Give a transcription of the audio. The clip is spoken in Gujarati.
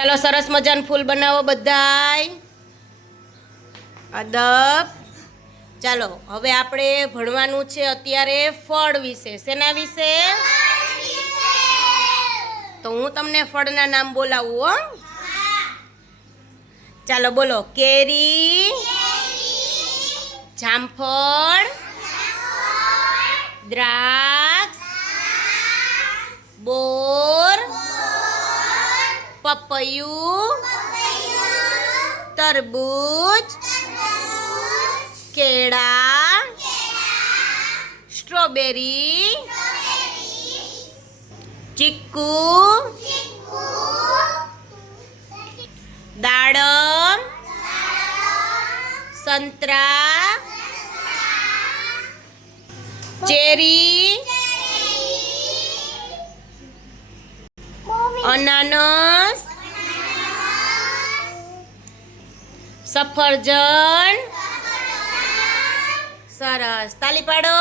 ચાલો સરસ મજાનું ફૂલ બનાવો બધાય. અદબ. ચાલો હવે આપણે ભણવાનું છે અત્યારે ફળ વિશે. શેના વિશે? તો હું તમને ફળના નામ બોલાવું હો. ચાલો બોલો. કેરી, જામફળ, દ્રાક્ષ, બોર, પપૈયું, તરબૂચ, કેળા, સ્ટ્રોબેરી, ચીકુ, દાડમ, સંતરા, ચેરી, અનાનસ, સફરજન. સરસ, તાલી પાડો.